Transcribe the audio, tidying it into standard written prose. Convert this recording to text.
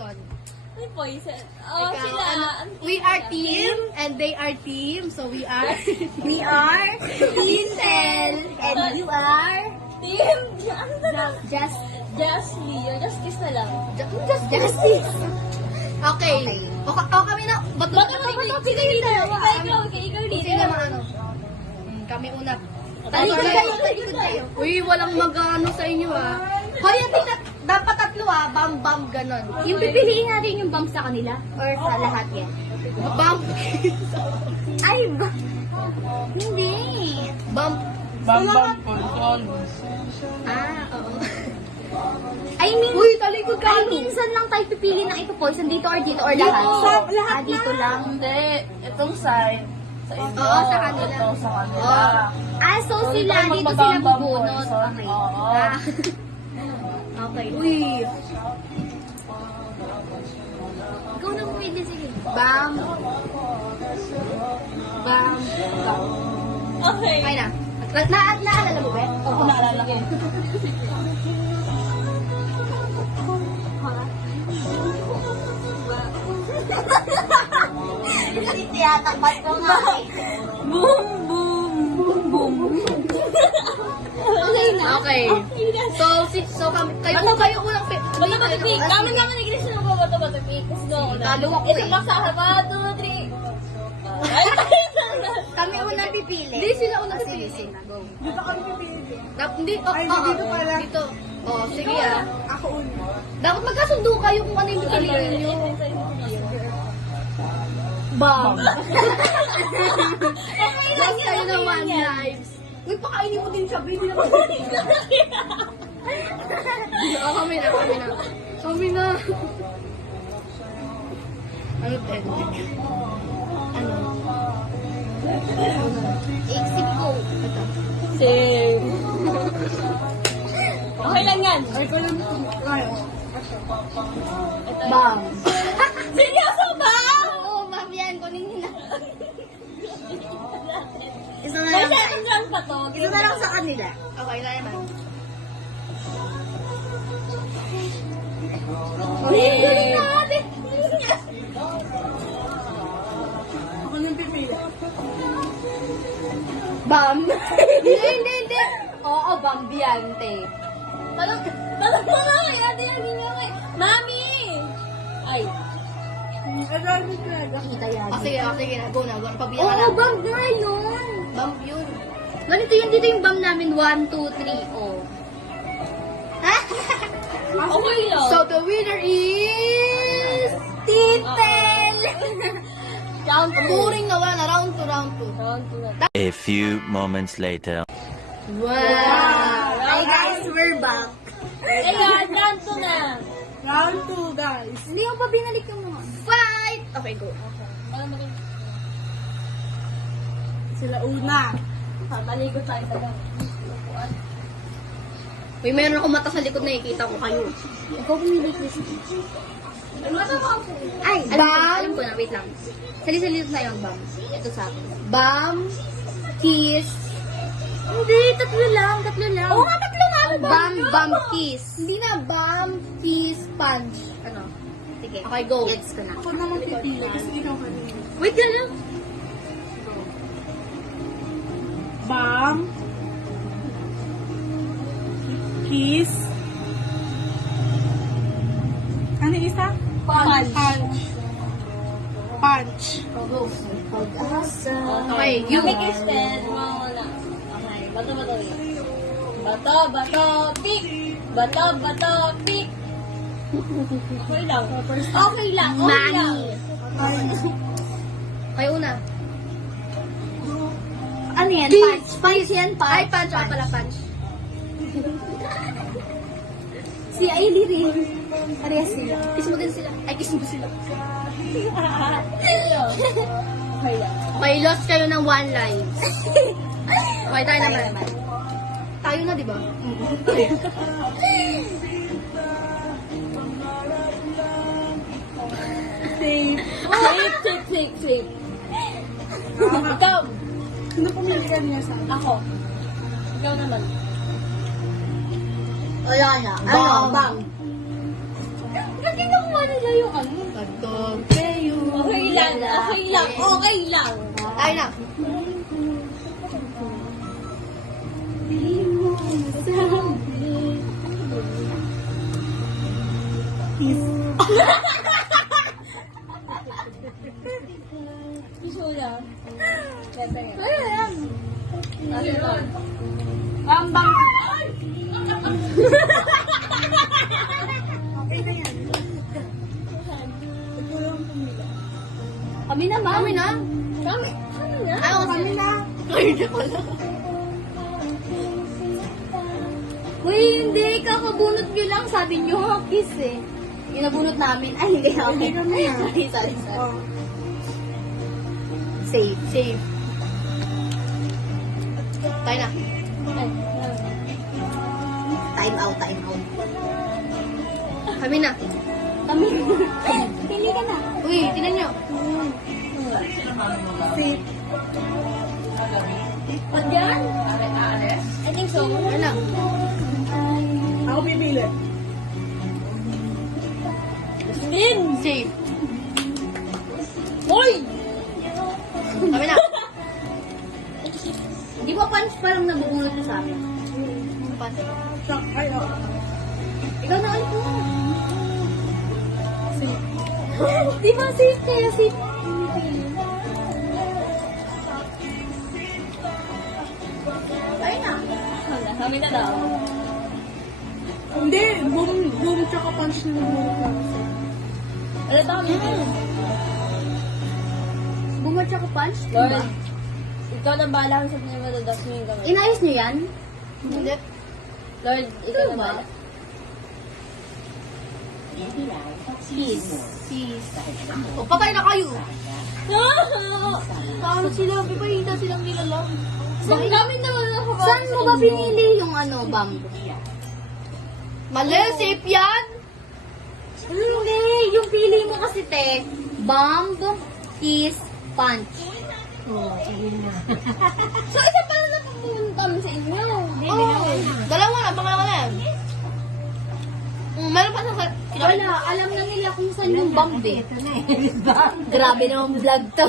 poison. May poison. Oh, Ikaw, sila. ano, we are team, and they are team, so we are Intel, and you are Team. Ano ba na? just You're just kiss na lang. justice. Okay. O kami na. Bato Sino yung dalawa? Ikaw Sino leader. naman ano? Kami una. Talikod kayo. Uy, walang mag-ano sa inyo Hoy, hindi dapat tatlo bam ganon. Yung pipiliin natin yung bump sa kanila? Or sa lahat yan? Bam. Ay, hindi. Bam. Bam control. Oo. I mean, Uy, talikod ka. ay, minsan lang tayo pipili ng ipo-poison dito or dito or lahat. Lahat Dito lang. Hindi, itong side. Sa inyo. Oo, sa kanila. Ito sa kanila. So So, sila, tayo dito sila magbabambang bubunot. poison. Okay. Oo. Okay. Uy. Ikaw na pumili, sige. Bam. Bam. Bam. Okay. Okay na. Naalala mo ba? Oo, naalala ko. Hindi tiyatapat ko nga eh. Okay na. Okay. So kayo unang Bato bato pick. Kaman nag-inis na ako bato pick. Kasi doon ako na. Talo ako Ito eh. pa sa haba. 2, 3. Kami unang pipili. Hindi sila unang pipili. Go. Dito kami pipili. Hindi. dito pala. Dito. Oh, sige Ako una. Dapat magkasundo kayo kung ano yung pipiliin nyo. Bam. Just kayo ng one lives. Uy, pakainin mo din siya, baby. Kami na. Ano, Ted? Ano? Exit ko. Ito. Same. Okay lang yan. Ay, ko lang kayo. Bam. Seryoso ba? Oo, ma'am yan. Kunin nyo na. Isa na May lang second round pa to. Isa na lang sa kanila. Okay na naman. Galing natin. Ako nang pipili. Bam. Hindi. Oo, bambiante. Talong mo nga kaya. Tinagin niyo kay Mami! Ay. Ay, dami talaga. Kita yan. Sige. Go na. Pabilang ka na. Oo, bump nga yun. Bam yun. Ganito yun, dito yung bump namin. 1, 2, 3, oh. Okay lang. So the winner is Titel! Round 2. Turing na wala na round 2. Round 2 na. A few moments later. Wow. Hi guys, we're back. Ayan, round 2 na. Round 2, guys. Hindi ko pa binalik yung mga. Fight. Okay, go. Ano mo rin? Sila una. Maligo tayo sa lang. May meron akong mata sa likod na ikita ko kayo. Ikaw pumili, Chris. Ay, alam ko na, wait lang. Sali-sali na yung bump. Ito sa akin. Bam. Kiss. Hindi, tatlo lang. Oo nga, tatlo nga. Bam, kiss. Hindi na bam, kiss, punch. Ano? Sige. Okay, go. Gets ko na. Ako naman pipili kasi ikaw kanina. Wait ka lang. Bam. Kiss. Ano yung isa? Punch. Punch. Okay, you. Make it spell. Mawala. Okay. Bato, pick. Bato, pick. Okay lang. Okay lang. Kayo una. Ano yan? Kiss. Punch yan, punch. Ay, punch. Ako pala, punch. Si Ailey rin. Parehas sila. Kiss mo din sila. Ay, kiss mo sila. Okay lang. Okay, lost kayo ng one life. Okay, tayo naman. Tayo na, di ba? Safe. Ikaw. Sino pumili ka niya sa akin? Ako. Ikaw naman. Wala na. Bam. Ba't nakuha nila yung ano. Pagtokeyo. Okay lang, okay lang, okay lang. Tayo na. Kiss. Gusto lang. Better yan. Ano yan? Ano ito? Bambang. Kami na, ma'am. Kami na. Kami. Kami na. Kami na. Kami na pala. Uy, hindi. Kakabunot nyo lang. Sabi nyo, kiss eh. Yung nabunot namin. Ay, hindi kaya okay. Sorry, sorry. Oh. Safe. Safe. Tayo na. Ay, Time out, time out. Kami na. Kami. Pili ka na. Uy, tinan nyo. Safe. Ba't yan? I think so. Tayo na. Ako pipili. Spin! Safe. Hoy! Kami na. Di ba punch pa lang nabubunot nyo sa amin? Shock. Ay, oh. Ikaw na ulit mo. Safe. Di ba safe kaya safe? Tayo na. Wala, kami na daw. Hindi. Boom, boom, tsaka punch na boom. Wala tayo kami. Bumot siya ko punch? Lord, ikaw na bahala kung saan niyo madadas mo yung gamit. Inayos nyo yan? Hindi. Lord, ikaw na ba? bahala. Kiss. O, patay na kayo. No! Paano sila? May pahinta silang nilalang. Bakit kami naman ako ba? Saan mo ba pinili yung ano, bamboo? Mali, safe yan. Hindi, yung pili mo kasi te, bomb, kiss, punch. So, isa pala na pumunta kami sa inyo. Oh, dalawa na, pangalawa na yan. Meron pa sa Wala, alam na nila kung saan yung bomb eh. Grabe naman vlog to.